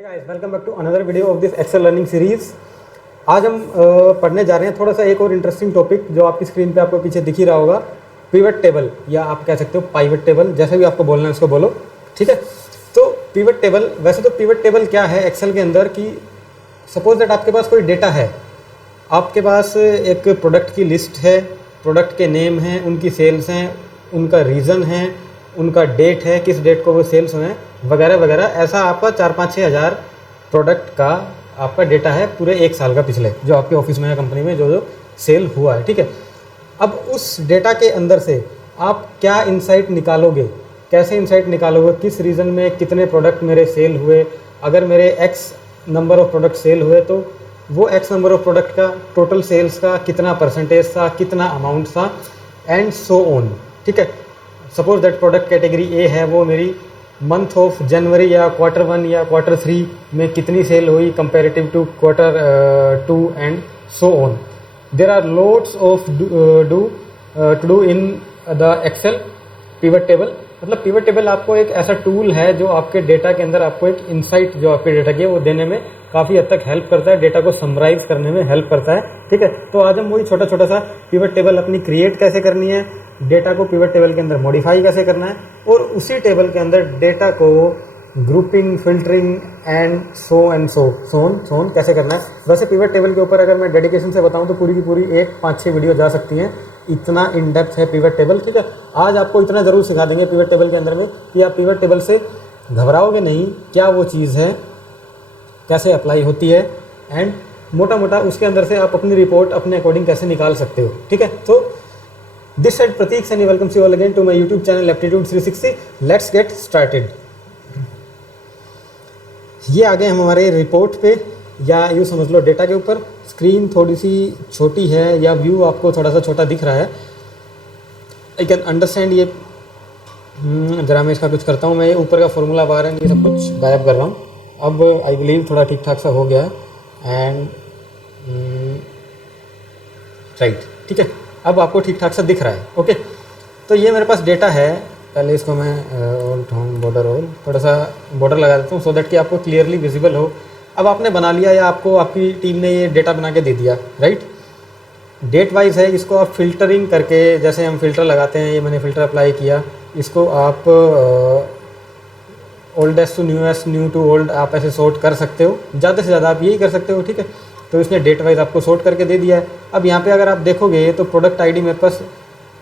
Hey guys, welcome back to another video of this Excel learning series. आज हम पढ़ने जा रहे हैं थोड़ा सा एक और इंटरेस्टिंग टॉपिक जो आपकी स्क्रीन पे आपको पीछे दिख ही रहा होगा, पिवट टेबल, या आप कह सकते हो पाइवट टेबल, जैसे भी आपको बोलना है उसको बोलो। ठीक है, तो पिवट टेबल, वैसे तो पिवट टेबल क्या है एक्सेल के अंदर कि सपोज दैट आपके पास कोई डेटा है, आपके पास एक प्रोडक्ट की लिस्ट है, प्रोडक्ट के नेम हैं, उनकी सेल्स हैं, उनका रीज़न है, उनका डेट है, किस डेट को वो सेल्स हुए हैं, वगैरह वगैरह। ऐसा आपका 4-5-6 हज़ार प्रोडक्ट का आपका डेटा है पूरे एक साल का, पिछले जो आपके ऑफिस में या कंपनी में जो जो सेल हुआ है। ठीक है, अब उस डेटा के अंदर से आप क्या इंसाइट निकालोगे, कैसे इंसाइट निकालोगे, किस रीज़न में कितने प्रोडक्ट मेरे सेल हुए, अगर मेरे X number of product sale हुए तो वो एक्स नंबर ऑफ प्रोडक्ट का टोटल सेल्स का कितना परसेंटेज था, कितना अमाउंट था, एंड सो ऑन। ठीक है, suppose that product category A है, वो मेरी मंथ ऑफ जनवरी या Q1 या Q3 में कितनी सेल हुई comparative to Q2 and so on. There are loads of to do in the Excel pivot table. मतलब पिवट टेबल आपको एक ऐसा टूल है जो आपके डेटा के अंदर आपको एक इंसाइट जो आपके डेटा की है वो देने में काफ़ी हद तक हेल्प करता है, डेटा को समराइज करने में हेल्प करता है। ठीक है, तो आज हम वही छोटा छोटा सा पिवट टेबल अपनी क्रिएट कैसे करनी है, डेटा को पिवट टेबल के अंदर मॉडिफाई कैसे करना है, और उसी टेबल के अंदर डेटा को grouping, filtering and so on कैसे करना है। वैसे पिवट टेबल के ऊपर अगर मैं डेडिकेशन से बताऊं तो पूरी की पूरी 5-6 वीडियो जा सकती हैं, इतना इन डेप्थ है पिवट टेबल। ठीक है, आज आपको इतना ज़रूर सिखा देंगे पिवट टेबल के अंदर में कि आप पिवट टेबल से घबराओगे नहीं, क्या वो चीज़ है, कैसे अप्लाई होती है, एंड मोटा मोटा उसके अंदर से आप अपनी रिपोर्ट अपने अकॉर्डिंग कैसे निकाल सकते हो। ठीक है, तो this side Prateek Saini welcomes you all again to my YouTube channel aptitude 360। Let's get started. ये आ गए हम हमारे रिपोर्ट पे, या यूँ समझ लो डेटा के ऊपर। स्क्रीन थोड़ी सी छोटी है या व्यू आपको थोड़ा सा छोटा दिख रहा है, आई कैन अंडरस्टैंड। ये जरा मैं इसका कुछ करता हूँ, मैं ये ऊपर का फॉर्मूला बार है ये सब कुछ गायब कर रहा हूँ। अब आई बिलीव थोड़ा ठीक ठाक सा हो गया है, एंड राइट। ठीक है, अब आपको ठीक ठाक सा दिख रहा है। ओके, तो ये मेरे पास डेटा है। पहले इसको मैं बॉर्डर होल थोड़ा सा बॉर्डर लगा देता हूँ सो दैट कि आपको क्लियरली विजिबल हो। अब आपने बना लिया या आपको आपकी टीम ने ये डेटा बना के दे दिया, राइट। डेट वाइज है, इसको आप फिल्टरिंग करके, जैसे हम फिल्टर लगाते हैं, ये मैंने फ़िल्टर अप्लाई किया, इसको आप oldest to newest, new to old आप ऐसे सॉर्ट कर सकते हो, ज़्यादा से ज़्यादा आप यही कर सकते हो। ठीक है, तो इसने डेट वाइज आपको सॉर्ट करके दे दिया है। अब यहाँ पे अगर आप देखोगे तो प्रोडक्ट आईडी मेरे पास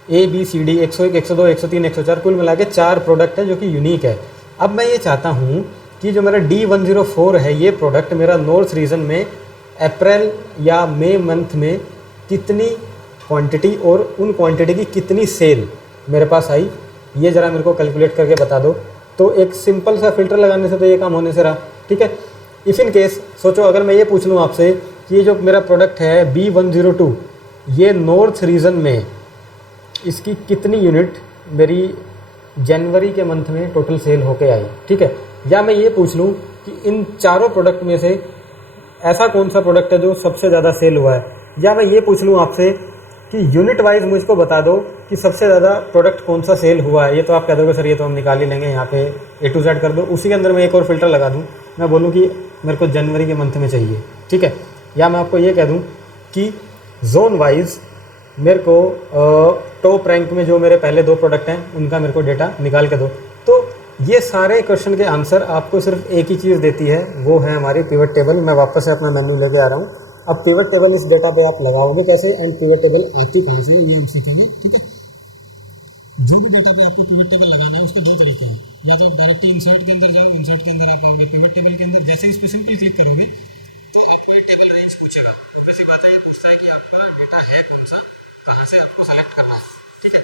ABCD 101, 102, 103, 104 कुल मिला के 4 प्रोडक्ट है जो कि यूनिक है। अब मैं ये चाहता हूँ कि जो मेरा D104 है, ये प्रोडक्ट मेरा नॉर्थ रीजन में अप्रैल या मई मंथ में कितनी क्वांटिटी और उन क्वांटिटी की कितनी सेल मेरे पास आई, ये ज़रा मेरे को कैलकुलेट करके बता दो। तो एक सिंपल सा फिल्टर लगाने से तो ये काम होने से रहा। ठीक है, इफ़ इन केस सोचो अगर मैं ये पूछ लूँ आपसे कि ये जो मेरा प्रोडक्ट है B102, ये नॉर्थ रीजन में इसकी कितनी यूनिट मेरी जनवरी के मंथ में टोटल सेल होके आई। ठीक है, या मैं ये पूछ लूँ कि इन चारों प्रोडक्ट में से ऐसा कौन सा प्रोडक्ट है जो सबसे ज़्यादा सेल हुआ है, या मैं ये पूछ लूँ आपसे कि यूनिट वाइज मुझको बता दो कि सबसे ज़्यादा प्रोडक्ट कौन सा सेल हुआ है। ये तो आप कह दोगे सर ये तो हम निकाल ही लेंगे, यहाँ पे A to Z कर दो। उसी के अंदर मैं एक और फिल्टर लगा दूँ, मैं बोलूँ कि मेरे को जनवरी के मंथ में चाहिए। ठीक है, या मैं आपको ये कह दूँ कि जोन वाइज मेरे को टॉप रैंक में जो मेरे पहले 2 प्रोडक्ट हैं उनका मेरे को डेटा निकाल के दो। तो ये सारे क्वेश्चन के आंसर आपको सिर्फ एक ही चीज़ देती है, वो है हमारी पिवट टेबल। मैं वापस से अपना मेन्यू लेके आ रहा हूँ। अब पिवट टेबल इस डेटा पे आप लगाओगे कैसे, एंड पिवट टेबल आती कहाँ से, ये MCQ में। ठीक है, जो भी डेटा पे आपको पिवट टेबल लगाना है उसके 2 तरीके हैं, या तो डायरेक्टली इंसर्ट के अंदर जाओ, इंसर्ट के अंदर आप आओगे पिवट टेबल के अंदर, जैसे ही इस पर सिंपली क्लिक करोगे तो आपको ये टेबल रेंज पूछेगा। वैसी बात है, ये पूछता है कि आपका डेटा है कौन सा, कहाँ से आपको सेलेक्ट करना है। ठीक है,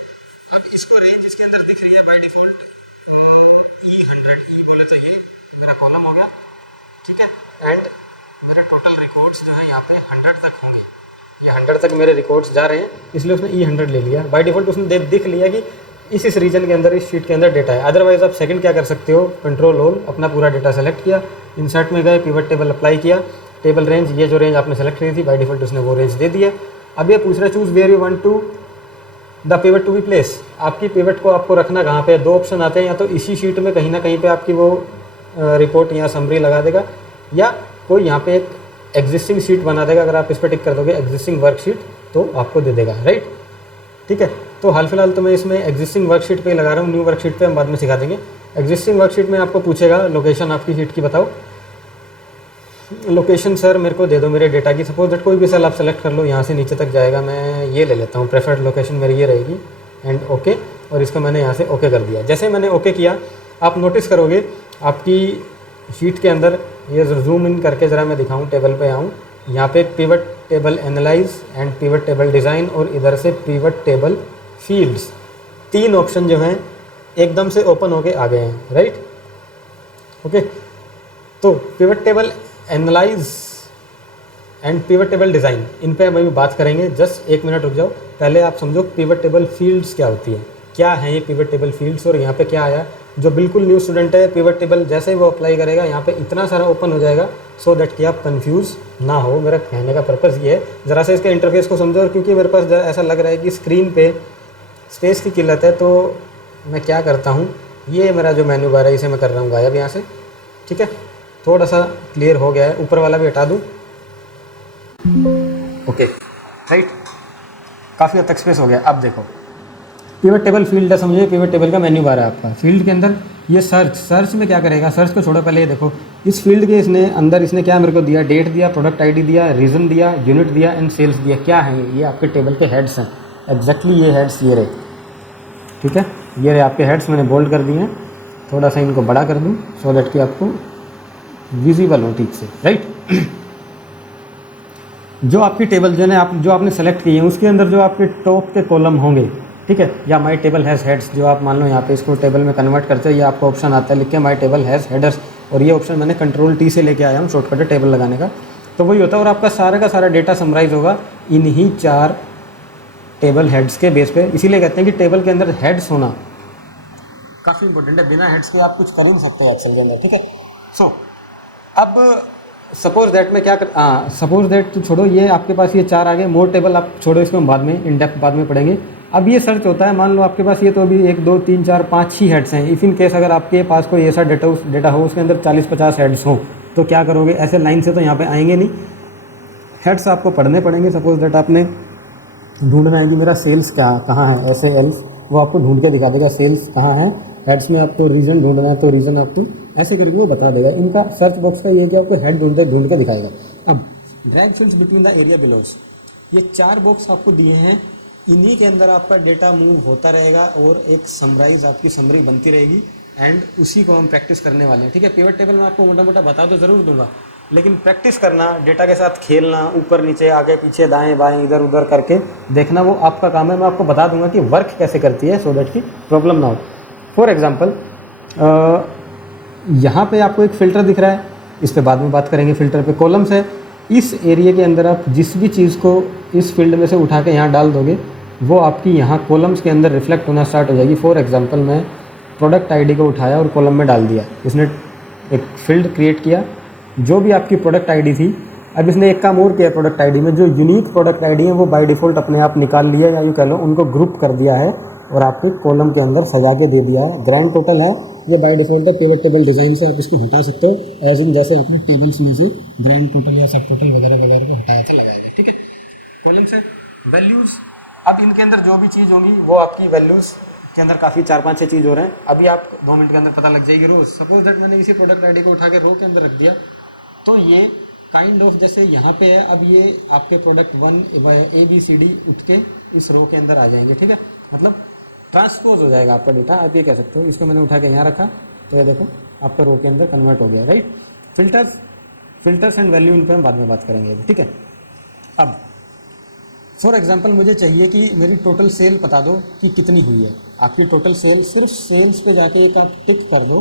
अब इसको रेंज इसके अंदर दिख रही है बाय डिफॉल्ट E100 बोले तो ये मेरा कॉलम हो गया। ठीक है, एंड मेरे टोटल रिकॉर्ड्स जो है यहाँ पे 100 तक होंगे, ये 100 तक मेरे रिकॉर्ड्स जा रहे हैं, इसलिए उसने E100 ले लिया। बाय डिफॉल्ट उसने दिख लिया कि इस रीजन के अंदर, इस शीट के अंदर डेटा है। अदरवाइज आप सेकंड क्या कर सकते हो, कंट्रोल ऑल, अपना पूरा डेटा सेलेक्ट किया, इंसर्ट में गए, पिवट टेबल अप्लाई किया, टेबल रेंज, ये जो रेंज आपने सेलेक्ट की थी बाय डिफॉल्ट उसने वो रेंज दे दिया। अब ये पूछ रहा है choose where you want to the pivot to be place, आपकी पिवट को आपको रखना कहाँ पे। 2 ऑप्शन आते हैं, या तो इसी शीट में कहीं ना कहीं पे आपकी वो रिपोर्ट या समरी लगा देगा, या कोई यहाँ पे एक एग्जिस्टिंग शीट बना देगा। अगर आप इस पर टिक कर दोगे एग्जिस्टिंग वर्कशीट तो आपको दे देगा, राइट। ठीक है, तो हाल फिलहाल तो मैं इसमें एग्जिस्टिंग वर्कशीट पे लगा रहा हूँ, न्यू वर्कशीट पे हम बाद में सिखा देंगे। एग्जिस्टिंग वर्कशीट में आपको पूछेगा लोकेशन आपकी शीट की बताओ। लोकेशन सर मेरे को दे दो मेरे डेटा की, सपोज दैट कोई भी सेल आप सेलेक्ट कर लो, यहाँ से नीचे तक जाएगा, मैं ये ले लेता हूँ, प्रेफर्ड लोकेशन मेरी ये रहेगी एंड ओके, और इसका मैंने यहाँ से ओके कर दिया। जैसे मैंने ओके किया, आप नोटिस करोगे आपकी शीट के अंदर, ये जूम इन करके ज़रा मैं दिखाऊँ, टेबल पे आऊँ, यहाँ पे pivot table analyse and pivot table design और इधर से पिवट टेबल फील्ड्स, 3 ऑप्शन जो हैं एकदम से ओपन होके आ गए हैं, राइट। ओके, तो pivot table analyse and pivot table design, इन पे हम अभी बात करेंगे। जस्ट 1 मिनट रुक जाओ, पहले आप समझो पिवट टेबल फील्ड्स क्या होती है, क्या है ये पिवट टेबल फील्ड्स, और यहाँ पे क्या आया। जो बिल्कुल न्यू स्टूडेंट है, पिवट टेबल जैसे ही वो अप्लाई करेगा यहाँ पे इतना सारा ओपन हो जाएगा, सो दैट कि आप कंफ्यूज ना हो। मेरा कहने का पर्पज़ ये है, ज़रा से इसके इंटरफेस को समझो। और क्योंकि मेरे पास ऐसा लग रहा है कि स्क्रीन पे स्पेस की किल्लत है, तो मैं क्या करता हूँ, ये मेरा जो मेन्यू बार है इसे मैं कर रहा हूँ गायब यहाँ से। ठीक है, थोड़ा सा क्लियर हो गया है, ऊपर वाला भी हटा दूँ। ओके, राइट, काफ़ी हद तक स्पेस हो गया। अब देखो पिवट टेबल फील्ड है, समझिए पिवट टेबल का मेन्यू बार है आपका। फील्ड के अंदर ये सर्च में क्या करेगा, सर्च को छोड़ो, पहले ये देखो इस फील्ड के इसने अंदर इसने क्या मेरे को दिया, डेट दिया, प्रोडक्ट आईडी दिया, रीजन दिया, यूनिट दिया एंड सेल्स दिया। क्या है ये आपके टेबल के हेड्स हैं, एग्जैक्टली ये हेड्स ये रहे। ठीक है, ये रहे आपके हेड्स, मैंने बोल्ड कर दिए हैं, थोड़ा सा इनको बड़ा कर दूँ सो दैट कि आपको विजिबल हो ठीक से, राइट। जो आपकी टेबल जो है आप जो आपने सेलेक्ट की है उसके अंदर जो आपके टॉप के कॉलम होंगे, ठीक है, या माई टेबल हैज़ हेड्स, जो आप मान लो यहाँ पे इसको टेबल में कन्वर्ट करते हैं, ये आपका ऑप्शन आता है लिख के माई टेबल हैज़ हेडर्स, और ये ऑप्शन मैंने कंट्रोल टी से लेके आया हूँ, शॉर्टकट है टेबल लगाने का। तो वही होता है, और आपका सारा का सारा डेटा समराइज होगा इन्हीं 4 टेबल हेड्स के बेस पे। इसीलिए कहते हैं कि टेबल के अंदर हेड्स होना काफ़ी इंपॉर्टेंट है, बिना हेड्स के आप कुछ कर ही नहीं सकते एक्सेल के अंदर। ठीक है, सो अब सपोज दैट मैं क्या कर, सपोज दैट तो छोड़ो, ये आपके पास ये 4 आ गए, मोर टेबल आप छोड़ो, इसको हम बाद में इन डेप्थ बाद में पढ़ेंगे। अब ये सर्च होता है, मान लो आपके पास ये तो अभी 1 2 3 4 5 ही हेड्स हैं। इफ़ इन केस अगर आपके पास कोई ऐसा डेटा हो उसके अंदर 40-50 हेड्स हों, तो क्या करोगे, ऐसे लाइन से तो यहाँ पे आएंगे नहीं, हेड्स आपको पढ़ने पड़ेंगे। सपोज दैट आपने ढूंढना है कि मेरा सेल्स कहाँ है, ऐसे एल्स वो आपको ढूंढ के दिखा देगा सेल्स कहाँ है। हेड्स में आपको रीजन ढूंढना है तो रीजन आपको ऐसे करके वो बता देगा। इनका सर्च बॉक्स का ये कि आपको हेड ढूंढ के दिखाएगा। अब drag fields between the area below, ये 4 बॉक्स आपको दिए हैं, इन्हीं के अंदर आपका डेटा मूव होता रहेगा और एक समराइज आपकी समरी बनती रहेगी, एंड उसी को हम प्रैक्टिस करने वाले हैं। ठीक है, पिवट टेबल में आपको मोटा मोटा बता तो ज़रूर दूंगा, लेकिन प्रैक्टिस करना, डेटा के साथ खेलना, ऊपर नीचे आगे पीछे दाएं बाएं इधर उधर करके देखना, वो आपका काम है। मैं आपको बता दूंगा कि वर्क कैसे करती है, सो दैट की प्रॉब्लम ना हो। फॉर एग्जांपल यहाँ पे आपको एक फ़िल्टर दिख रहा है, इस पे बाद में बात करेंगे। फ़िल्टर पे कॉलम्स है, इस एरिया के अंदर आप जिस भी चीज़ को इस फील्ड में से उठा के यहाँ डाल दोगे वो आपकी यहाँ कॉलम्स के अंदर रिफ्लेक्ट होना स्टार्ट हो जाएगी। फॉर एग्जांपल मैं प्रोडक्ट आईडी को उठाया और कॉलम में डाल दिया, इसने एक फील्ड क्रिएट किया, जो भी आपकी प्रोडक्ट आईडी थी। अब इसने एक काम और किया, प्रोडक्ट आईडी में जो यूनिक प्रोडक्ट आईडी है वो बाय डिफ़ॉल्ट अपने आप निकाल लिया, या यूँ कह लो उनको ग्रुप कर दिया है और आपको कॉलम के अंदर सजा के दे दिया है। ग्रैंड टोटल है, ये बाय डिफ़ॉल्ट है। पिवट टेबल डिज़ाइन से आप इसको हटा सकते हो, एज इन जैसे आपने टेबल्स में से ग्रैंड टोटल या सब टोटल वगैरह वगैरह को हटाया था, लगाया गया। ठीक है, कॉलम से वैल्यूज़, अब इनके अंदर जो भी चीज़ होंगी वो आपकी वैल्यूज़ के अंदर काफ़ी 4-5-6 चीज़ हो रहे हैं, अभी आप 2 मिनट के अंदर पता लग जाएगी। रोज़ सपोज दैट मैंने इसी प्रोडक्ट आईडी को उठा के रो के अंदर रख दिया, तो ये काइंड ऑफ जैसे यहाँ पे है, अब ये आपके प्रोडक्ट 1 ABCD उठ के इस रो के अंदर आ जाएंगे। ठीक है, मतलब ट्रांसपोज हो जाएगा आपका डेटा, आप ये कह सकते हो। इसको मैंने उठा के यहाँ रखा तो ये देखो आपका रो के अंदर कन्वर्ट हो गया, राइट। फिल्टर्स एंड वैल्यू, इन पर हम बाद में बात करेंगे। ठीक है, अब फॉर एग्जांपल मुझे चाहिए कि मेरी टोटल सेल बता दो कि कितनी हुई है। आपकी टोटल सेल, सिर्फ सेल्स पे जाके एक आप टिक कर दो,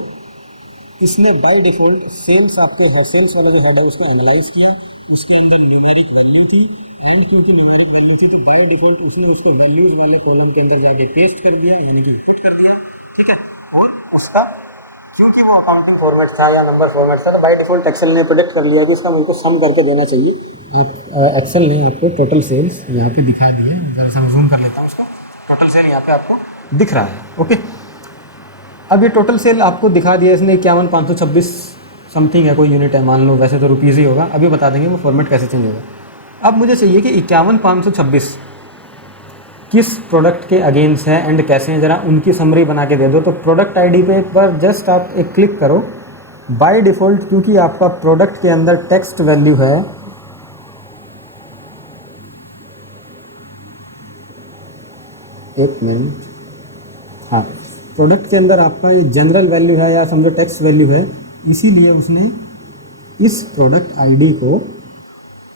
इसने बाय डिफ़ॉल्ट सेल्स आपके है, सेल्स वाला जो हेड है उसको एनालाइज किया, उसके अंदर न्यूमेरिक वैल्यू थी, एंड क्योंकि न्यूमेरिक वैल्यू थी तो बाय डिफ़ॉल्ट उसने उसको वैल्यूज़ वाले कॉलम के अंदर जाके पेस्ट कर दिया, यानी कि कट कर दिया। ठीक है, और उसका क्योंकि वो अकाउंटिंग फॉर्मेट था या नंबर फॉर्मेट था, तो बाय डिफ़ॉल्ट एक्सेल ने प्रेडिक्ट कर लिया कि इसका मुझको सम करके देना चाहिए। एक्सेल ने आपको टोटल सेल्स यहाँ पे दिखा दी है, जरा जूम कर लेता हूँ उसको, टोटल सेल यहाँ पे आपको दिख रहा है। ओके, अब ये टोटल सेल आपको दिखा दिया इसने 51,526 समथिंग है, कोई यूनिट है, मान लो वैसे तो रुपीज़ ही होगा, अभी बता देंगे वो फॉर्मेट कैसे चेंज होगा। अब मुझे चाहिए कि 51,526 किस प्रोडक्ट के अगेंस्ट है एंड कैसे हैं, ज़रा उनकी समरी बना के दे दो। तो प्रोडक्ट आईडी पे एक बार जस्ट आप एक क्लिक करो। बाय डिफ़ॉल्ट क्योंकि आपका प्रोडक्ट के अंदर टेक्स्ट वैल्यू है, एक मिनट, हाँ, प्रोडक्ट के अंदर आपका ये जनरल वैल्यू है या समझो टेक्स्ट वैल्यू है, इसीलिए उसने इस प्रोडक्ट आईडी को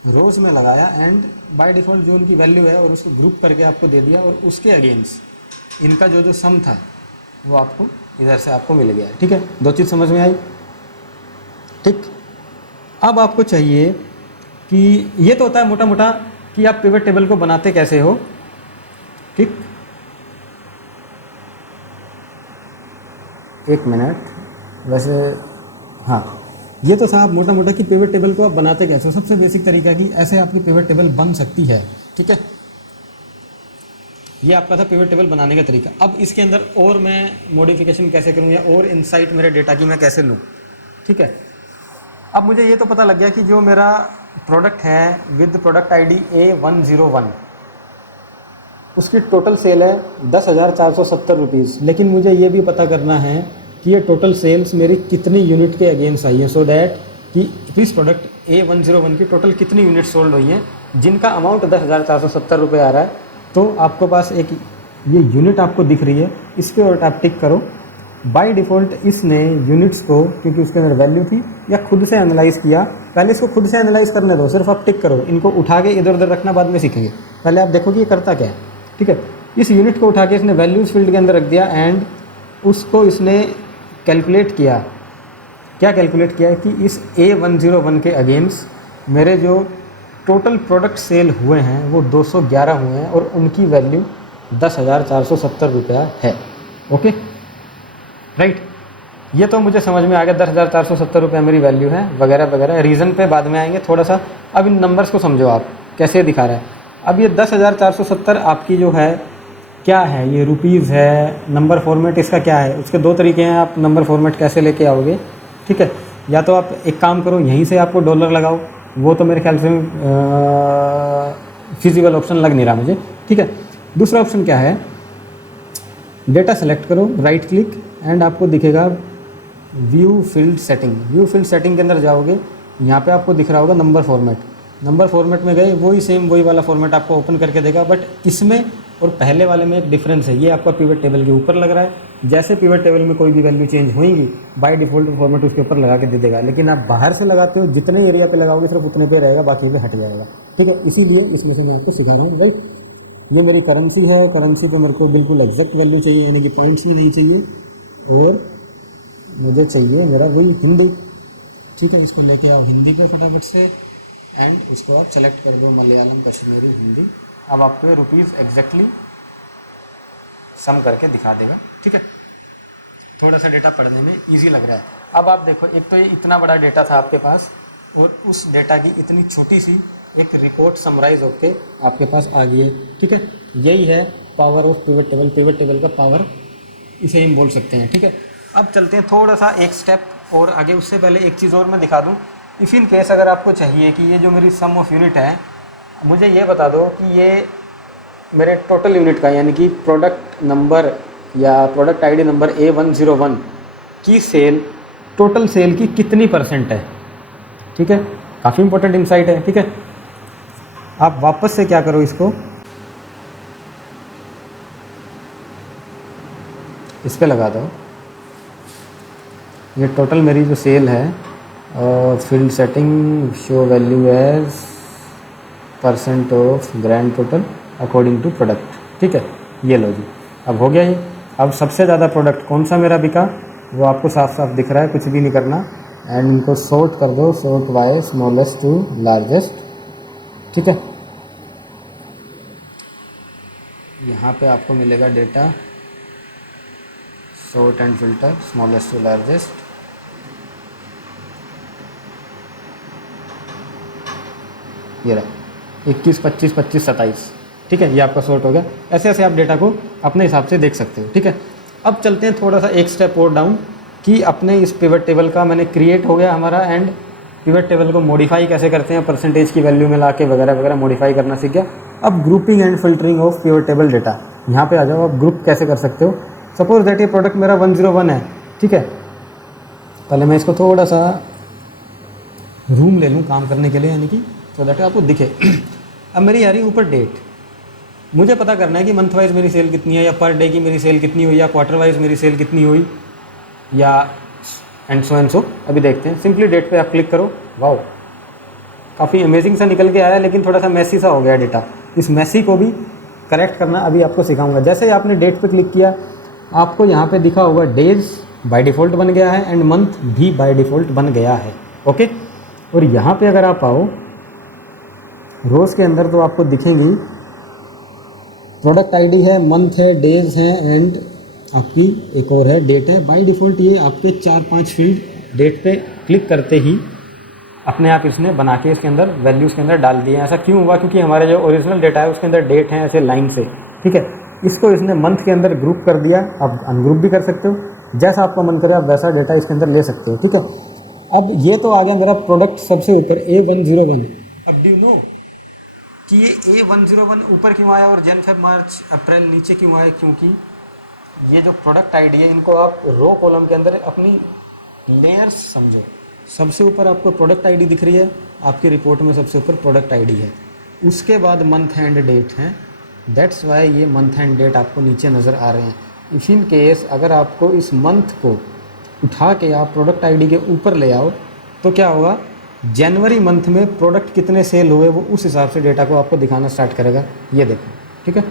रोज़ में लगाया एंड बाय डिफ़ॉल्ट जो उनकी वैल्यू है और उसको ग्रुप करके आपको दे दिया, और उसके अगेंस्ट इनका जो सम था वो आपको इधर से आपको मिल गया। ठीक है, दो चीज़ समझ में आई। ठीक, अब आपको चाहिए कि ये तो होता है मोटा मोटा कि आप पिवट टेबल को बनाते कैसे हो। ठीक, एक मिनट, वैसे हाँ, ये तो साहब मोटा मोटा कि पिवट टेबल को आप बनाते कैसे हो, सबसे बेसिक तरीका कि ऐसे आपकी पिवट टेबल बन सकती है। ठीक है, ये आपका था पिवट टेबल बनाने का तरीका। अब इसके अंदर और मैं मॉडिफिकेशन कैसे करूँ या और इनसाइट मेरे डेटा की मैं कैसे लूँ। ठीक है, अब मुझे ये तो पता लग गया कि जो मेरा प्रोडक्ट है विद प्रोडक्ट आईडी A101 उसकी टोटल सेल है 10,470 रुपीज़, लेकिन मुझे ये भी पता करना है कि ये टोटल सेल्स मेरी कितनी यूनिट के अगेंस्ट आई है, सो दैट कि इस प्रोडक्ट A101 की टोटल कितनी यूनिट सोल्ड हुई हैं जिनका अमाउंट 10,470 रुपये आ रहा है। तो आपको पास एक ये यूनिट आपको दिख रही है, इस पर और आप टिक करो। बाय डिफ़ॉल्ट इसने यूनिट्स को, क्योंकि उसके अंदर वैल्यू थी, या खुद से एनालाइज़ किया, पहले इसको खुद से एनालाइज़ करने दो, सिर्फ आप टिक करो, इनको उठा के इधर उधर रखना बाद में सीखेंगे, पहले आप देखो कि ये करता क्या है। ठीक है, इस यूनिट को उठा के इसने वैल्यूज़ फील्ड के अंदर रख दिया एंड उसको इसने कैलकुलेट किया। क्या कैलकुलेट किया है कि इस A101 के अगेंस्ट मेरे जो टोटल प्रोडक्ट सेल हुए हैं वो 211 हुए हैं और उनकी वैल्यू 10,470 रुपया है। ओके, राइट, ये तो मुझे समझ में आ गया, 10,470 रुपया मेरी वैल्यू है वगैरह वगैरह। रीज़न पे बाद में आएंगे थोड़ा सा, अब इन नंबर्स को समझो आप कैसे दिखा रहा है। अब ये 10,470 आपकी जो है क्या है, ये रुपीज़ है, नंबर फॉर्मेट इसका क्या है, उसके दो तरीके हैं, आप नंबर फॉर्मेट कैसे लेके आओगे। ठीक है, या तो आप एक काम करो, यहीं से आपको डॉलर लगाओ, वो तो मेरे ख्याल से फिजिबल ऑप्शन लग नहीं रहा मुझे। ठीक है, दूसरा ऑप्शन क्या है, डेटा सेलेक्ट करो, राइट क्लिक एंड आपको दिखेगा view field setting. View field setting के अंदर जाओगे, यहाँ पे आपको दिख रहा होगा नंबर फॉर्मेट। नंबर फॉर्मेट में गए, वही सेम वही वाला फॉर्मेट आपको ओपन करके देगा, बट इसमें और पहले वाले में एक डिफरेंस है, ये आपका पिवट टेबल के ऊपर लग रहा है। जैसे पिवट टेबल में कोई भी वैल्यू चेंज होंगी बाय डिफ़ॉल्ट फॉर्मेट उसके ऊपर लगा के दे देगा, लेकिन आप बाहर से लगाते हो जितने एरिया पे लगाओगे सिर्फ उतने पे रहेगा, बाकी पे हट जाएगा। ठीक है, इसीलिए इसमें से मैं आपको सिखा रहा हूँ। राइट, ये मेरी करेंसी है, करेंसी पे मेरे को बिल्कुल एग्जैक्ट वैल्यू चाहिए, यानी कि पॉइंट्स में नहीं चाहिए, और मुझे चाहिए मेरा वही हिंदी। ठीक है, इसको लेके आओ हिंदी पे फटाफट से एंड उसको आप सेलेक्ट कर दो मलयालम, कश्मीरी, हिंदी। अब आपको रुपीज़ एग्जैक्टली सम करके दिखा देगा। ठीक है, थोड़ा सा डेटा पढ़ने में इजी लग रहा है। अब आप देखो, एक तो ये इतना बड़ा डेटा था आपके पास और उस डेटा की इतनी छोटी सी एक रिपोर्ट समराइज होके आपके पास आ गई है। ठीक है, यही है power of pivot table. Pivot table का पावर इसे हम बोल सकते हैं। ठीक है, अब चलते हैं थोड़ा सा एक स्टेप और आगे। उससे पहले एक चीज़ और मैं दिखा दूँ, इफ़ इन केस अगर आपको चाहिए कि ये जो मेरी सम ऑफ यूनिट है, मुझे ये बता दो कि ये मेरे टोटल यूनिट का, यानी कि प्रोडक्ट नंबर या प्रोडक्ट आईडी नंबर A101 की सेल टोटल सेल की कितनी % है। ठीक है, काफ़ी इंपॉर्टेंट इनसाइट है। ठीक है, आप वापस से क्या करो, इसको इस पे लगा दो, ये टोटल मेरी जो सेल है, और field setting show value as % of grand total according to product. ठीक है, ये लो जी, अब हो गया ये। अब सबसे ज़्यादा प्रोडक्ट कौन सा मेरा बिका वो आपको साफ साफ दिख रहा है, कुछ भी नहीं करना। एंड इनको सॉर्ट कर दो, sort by smallest to largest. ठीक है, यहाँ पे आपको मिलेगा data sort and filter smallest to largest. ये रहा 21, 25, 25, 27। ठीक है, ये आपका सॉर्ट हो गया। ऐसे ऐसे आप डेटा को अपने हिसाब से देख सकते हो। ठीक है, अब चलते हैं थोड़ा सा एक स्टेप और डाउन कि अपने इस पिवट टेबल का मैंने क्रिएट हो गया हमारा, एंड पिवट टेबल को मॉडिफाई कैसे करते हैं परसेंटेज की वैल्यू में ला के वगैरह वगैरह मॉडिफाई करना सीख गया। अब grouping and filtering of pivot table data, यहाँ पे आ जाओ। आप ग्रुप कैसे कर सकते हो। सपोज दैट ये प्रोडक्ट मेरा 101 है, ठीक है। पहले मैं इसको थोड़ा सा रूम ले लूँ काम करने के लिए, यानी कि तो दैट आपको दिखे। अब मेरी आ रही ऊपर डेट, मुझे पता करना है कि मंथ वाइज मेरी सेल कितनी है, या पर डे की मेरी सेल कितनी हुई, या क्वार्टर वाइज मेरी सेल कितनी हुई, या एंड सो। अभी देखते हैं। सिंपली डेट पे आप क्लिक करो। वाओ, काफ़ी अमेजिंग सा निकल के आया, लेकिन थोड़ा सा मैसी सा हो गया डेटा। इस मैसी को भी करेक्ट करना अभी आपको सिखाऊंगा। जैसे ही आपने डेट पे क्लिक किया, आपको यहाँ पे दिखा होगा डेज बाय डिफ़ॉल्ट बन गया है, एंड मंथ भी बाय डिफ़ॉल्ट बन गया है। ओके, और यहाँ पे अगर आप आओ रोज़ के अंदर, तो आपको दिखेंगी प्रोडक्ट आईडी है, मंथ है, डेज है, एंड आपकी एक और है डेट है। बाय डिफ़ॉल्ट ये आपके 4-5 फील्ड डेट पे क्लिक करते ही अपने आप इसने बना के इसके अंदर वैल्यूज़ के अंदर डाल दिए हैं। ऐसा क्यों हुआ? क्योंकि हमारे जो ओरिजिनल डेटा है उसके अंदर डेट है ऐसे लाइन से, ठीक है। इसको इसने मंथ के अंदर ग्रुप कर दिया। आप अनग्रुप भी कर सकते हो, जैसा आपका मन करे आप वैसा डेटा इसके अंदर ले सकते हो, ठीक है। अब ये तो आ गया मेरा प्रोडक्ट सबसे ऊपर A101। अब डू यू नो कि ये A101 ऊपर क्यों आया और जन फेब मार्च अप्रैल नीचे क्यों आया? क्योंकि ये जो प्रोडक्ट आईडी है, इनको आप रो कॉलम के अंदर अपनी लेयर्स समझो। सबसे ऊपर आपको प्रोडक्ट आईडी दिख रही है, आपकी रिपोर्ट में सबसे ऊपर प्रोडक्ट आईडी है, उसके बाद मंथ एंड डेट है। दैट्स वाई ये मंथ एंड डेट आपको नीचे नज़र आ रहे हैं। इफ इन केस अगर आपको इस मंथ को उठा के आप प्रोडक्ट आईडी के ऊपर ले आओ, तो क्या होगा? जनवरी मंथ में प्रोडक्ट कितने सेल हुए, वो उस हिसाब से डेटा को आपको दिखाना स्टार्ट करेगा। ये देखो, ठीक है।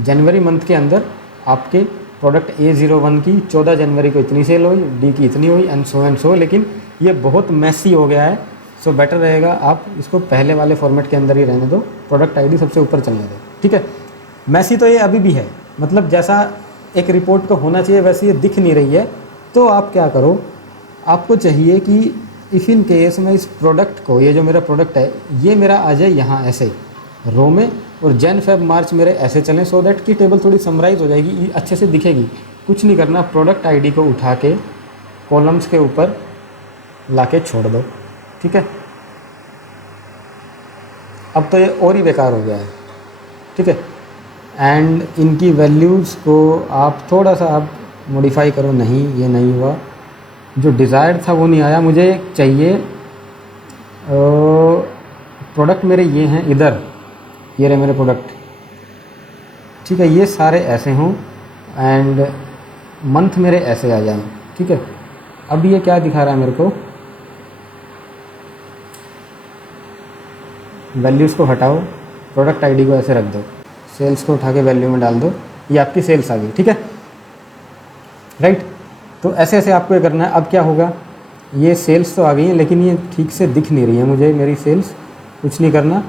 जनवरी मंथ के अंदर आपके प्रोडक्ट A01 की 14 जनवरी को इतनी सेल हुई, डी की इतनी हुई, एंड सो। लेकिन ये बहुत मैसी हो गया है, सो बेटर रहेगा आप इसको पहले वाले फॉर्मेट के अंदर ही रहने दो, प्रोडक्ट आईडी सबसे ऊपर चलने दो, ठीक है। मैसी तो ये अभी भी है, मतलब जैसा एक रिपोर्ट को होना चाहिए वैसे ये दिख नहीं रही है। तो आप क्या करो, आपको चाहिए कि इफ़ इन केस मैं इस प्रोडक्ट को, ये जो मेरा प्रोडक्ट है, ये मेरा आ जाए यहाँ ऐसे रो में, और जन फेब मार्च मेरे ऐसे चलें, सो दैट की टेबल थोड़ी समराइज हो जाएगी, अच्छे से दिखेगी। कुछ नहीं करना, प्रोडक्ट आईडी को उठा के कॉलम्स के ऊपर लाके छोड़ दो, ठीक है। अब तो ये और ही बेकार हो गया है, ठीक है। एंड इनकी वैल्यूज़ को आप थोड़ा सा आप मॉडिफाई करो। नहीं, ये नहीं हुआ, जो डिज़ायर्ड था वो नहीं आया। मुझे चाहिए प्रोडक्ट मेरे ये हैं इधर, ये रहे मेरे प्रोडक्ट, ठीक है। ये सारे ऐसे हों एंड मंथ मेरे ऐसे आ जाएं, ठीक है। अब ये क्या दिखा रहा है मेरे को? वैल्यूज़ को हटाओ, प्रोडक्ट आईडी को ऐसे रख दो, सेल्स को उठा के वैल्यू में डाल दो, ये आपकी सेल्स आ गई, ठीक है, राइट। तो ऐसे ऐसे आपको ये करना है। अब क्या होगा, ये सेल्स तो आ गई हैं, लेकिन ये ठीक से दिख नहीं रही है मुझे मेरी सेल्स। कुछ नहीं करना,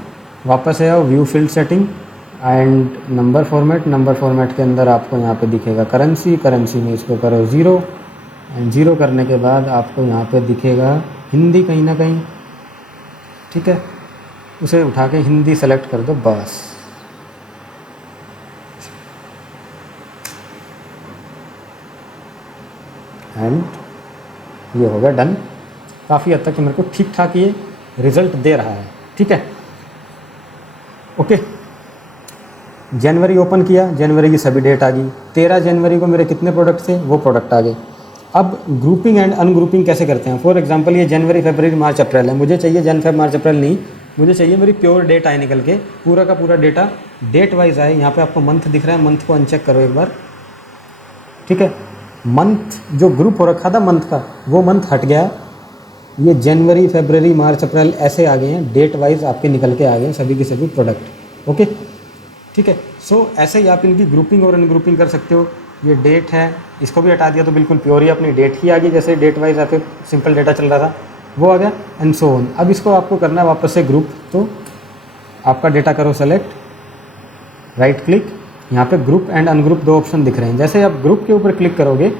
वापस आओ view field setting and number format. Number format के अंदर आपको यहाँ पे दिखेगा करेंसी, करेंसी में इसको करो 0, एंड 0 करने के बाद आपको यहाँ पे दिखेगा हिंदी कहीं ना कहीं, ठीक है। उसे उठा के हिंदी सेलेक्ट कर दो, बस। एंड ये हो गया डन। काफ़ी हद तक मेरे को ठीक ठाक ये रिज़ल्ट दे रहा है, ठीक है। ओके, जनवरी ओपन किया, जनवरी की सभी डेट आ गई। 13 जनवरी को मेरे कितने प्रोडक्ट थे, वो प्रोडक्ट आ गए। अब ग्रुपिंग एंड अनग्रुपिंग कैसे करते हैं? फॉर एग्जांपल ये जनवरी फरवरी मार्च अप्रैल है, मुझे चाहिए जन फेब मार्च अप्रैल नहीं, मुझे चाहिए मेरी प्योर डेट आए निकल के, पूरा का पूरा डेटा डेट वाइज आए। यहाँ पे आपको मंथ दिख रहा है, मंथ को अनचेक करो एक बार, ठीक है। मंथ जो ग्रुप हो रखा था मंथ का, वो मंथ हट गया। ये जनवरी फरवरी मार्च अप्रैल ऐसे आ गए हैं, डेट वाइज आपके निकल के आ गए हैं सभी के सभी प्रोडक्ट, ओके, ठीक है। सो ऐसे ही आप इनकी ग्रुपिंग और अनग्रुपिंग कर सकते हो। ये डेट है, इसको भी हटा दिया तो बिल्कुल प्योर ही अपनी डेट ही आ गई, जैसे डेट वाइज आपके सिंपल डेटा चल रहा था वो आ गया, एंड सो ऑन। अब इसको आपको करना है वापस से ग्रुप, तो आपका डेटा करो सेलेक्ट, राइट क्लिक, यहाँ पे ग्रुप एंड अनग्रुप 2 ऑप्शन दिख रहे हैं। जैसे आप ग्रुप के ऊपर क्लिक करोगे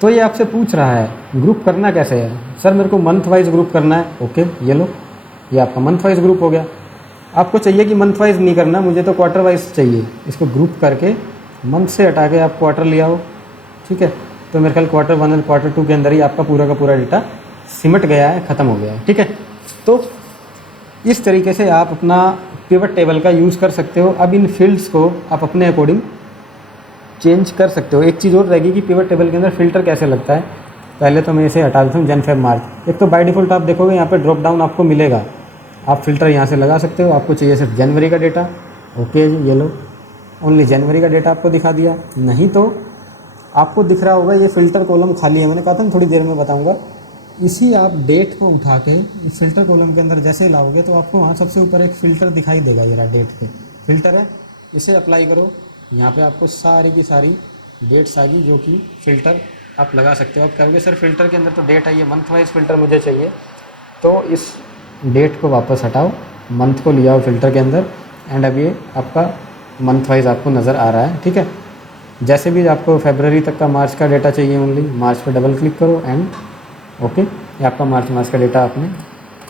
तो ये आपसे पूछ रहा है ग्रुप करना कैसे है। सर मेरे को मंथ वाइज ग्रुप करना है, ओके, ये लो, ये आपका मंथ वाइज ग्रुप हो गया। आपको चाहिए कि मंथ वाइज नहीं करना, मुझे तो क्वार्टर वाइज चाहिए। इसको ग्रुप करके मंथ से हटा के आप क्वार्टर ले आओ, ठीक है। तो मेरे ख्याल Q1 और Q2 के अंदर ही आपका पूरा का पूरा डेटा सिमट गया है, ख़त्म हो गया है, ठीक है। तो इस तरीके से आप अपना पिवट टेबल का यूज़ कर सकते हो। अब इन फील्ड्स को आप अपने अकॉर्डिंग चेंज कर सकते हो। एक चीज़ और रहेगी कि पिवट टेबल के अंदर फ़िल्टर कैसे लगता है। पहले तो मैं इसे हटा देता हूँ, जन फेब मार्च। एक तो बाय डिफ़ॉल्ट आप देखोगे यहाँ पे ड्रॉप डाउन आपको मिलेगा, आप फ़िल्टर यहाँ से लगा सकते हो। आपको चाहिए सिर्फ जनवरी का डेटा, ओके जी, ये लो, ओनली जनवरी का डेटा आपको दिखा दिया। नहीं तो आपको दिख रहा होगा ये फ़िल्टर कॉलम खाली है, मैंने कहा था ना थोड़ी देर में बताऊँगा। इसी आप डेट को उठा के इस फ़िल्टर कॉलम के अंदर जैसे ही लाओगे तो आपको वहाँ सबसे ऊपर एक फ़िल्टर दिखाई देगा, ये रहा डेट पे फ़िल्टर है, इसे अप्लाई करो। यहाँ पे आपको सारी की सारी डेट्स आ गई जो कि फ़िल्टर आप लगा सकते हो। आप कहोगे सर फ़िल्टर के अंदर तो डेट है, ये मंथ वाइज फ़िल्टर मुझे चाहिए, तो इस डेट को वापस हटाओ, मंथ को ले आओ फ़िल्टर के अंदर, एंड अब ये आपका मंथ वाइज आपको नज़र आ रहा है, ठीक है। जैसे भी आपको फरवरी तक का मार्च का डेटा चाहिए, ओनली मार्च पे डबल क्लिक करो एंड ओके, ये आपका मार्च का डेटा आपने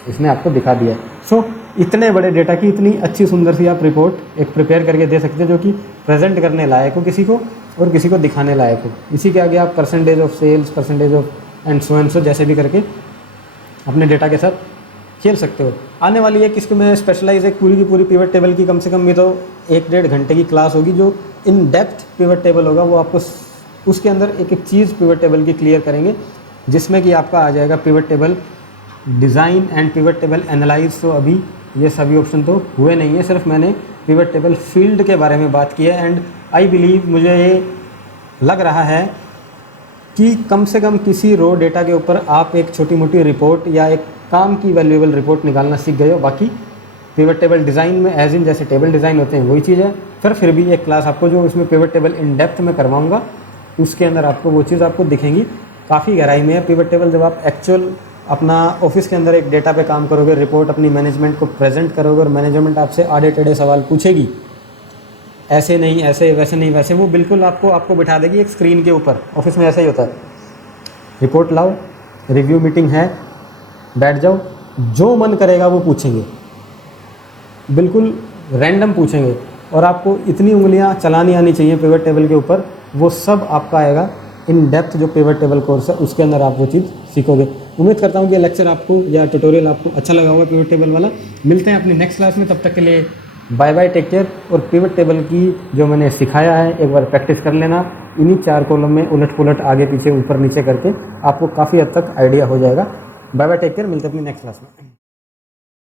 इसने आपको दिखा दिया है। सो इतने बड़े डेटा की इतनी अच्छी सुंदर सी आप रिपोर्ट एक प्रिपेयर करके दे सकते हो जो कि प्रेजेंट करने लायक हो किसी को और किसी को दिखाने लायक हो। इसी के आगे आप percentage of sales, percentage of and so जैसे भी करके अपने डेटा के साथ खेल सकते हो। आने वाली है किसको मैं स्पेशलाइज एक पूरी की पूरी पिवट टेबल की कम से कम भी तो 1-1.5 घंटे की क्लास होगी जो इन डेप्थ पिवट टेबल होगा। वो आपको उसके अंदर एक एक चीज़ पिवट टेबल की क्लियर करेंगे, जिसमें कि आपका आ जाएगा pivot table design and pivot table analyse. तो अभी ये सभी ऑप्शन तो हुए नहीं है, सिर्फ मैंने पिवट टेबल फील्ड के बारे में बात की है। एंड आई बिलीव, मुझे ये लग रहा है कि कम से कम किसी रो डेटा के ऊपर आप एक छोटी मोटी रिपोर्ट या एक काम की वैल्यूएबल रिपोर्ट निकालना सीख गए हो। बाकी पिवट टेबल डिज़ाइन में एज इन जैसे टेबल डिज़ाइन होते हैं वही चीज़ है। फिर भी एक क्लास आपको जो इसमें पिवट टेबल इन डेप्थ में करवाऊंगा, उसके अंदर आपको वो चीज़ आपको दिखेंगी, काफ़ी गहराई में है पिवट टेबल। जब आप एक्चुअल अपना ऑफिस के अंदर एक डेटा पे काम करोगे, रिपोर्ट अपनी मैनेजमेंट को प्रेजेंट करोगे और मैनेजमेंट आपसे आड़े टेढ़े सवाल पूछेगी, ऐसे नहीं ऐसे, वैसे नहीं वैसे, वो बिल्कुल आपको बिठा देगी एक स्क्रीन के ऊपर। ऑफिस में ऐसा ही होता है, रिपोर्ट लाओ, रिव्यू मीटिंग है, बैठ जाओ, जो मन करेगा वो पूछेंगे, बिल्कुल रैंडम पूछेंगे। और आपको इतनी उंगलियां चलानी आनी चाहिए पिवट टेबल के ऊपर, वो सब आपका आएगा इन डेप्थ जो पिवट टेबल कोर्स है उसके अंदर आप वो चीज़ सीखोगे। उम्मीद करता हूँ कि लेक्चर आपको या ट्यूटोरियल आपको अच्छा लगा होगा पिवट टेबल वाला। मिलते हैं अपनी नेक्स्ट क्लास में, तब तक के लिए बाय बाय, टेक केयर। और पिवट टेबल की जो मैंने सिखाया है एक बार प्रैक्टिस कर लेना, इन्हीं 4 कॉलम में उलट पुलट आगे पीछे ऊपर नीचे करके आपको काफ़ी हद तक आइडिया हो जाएगा। बाय बाय, टेक केयर, मिलते हैं अपनी नेक्स्ट क्लास में।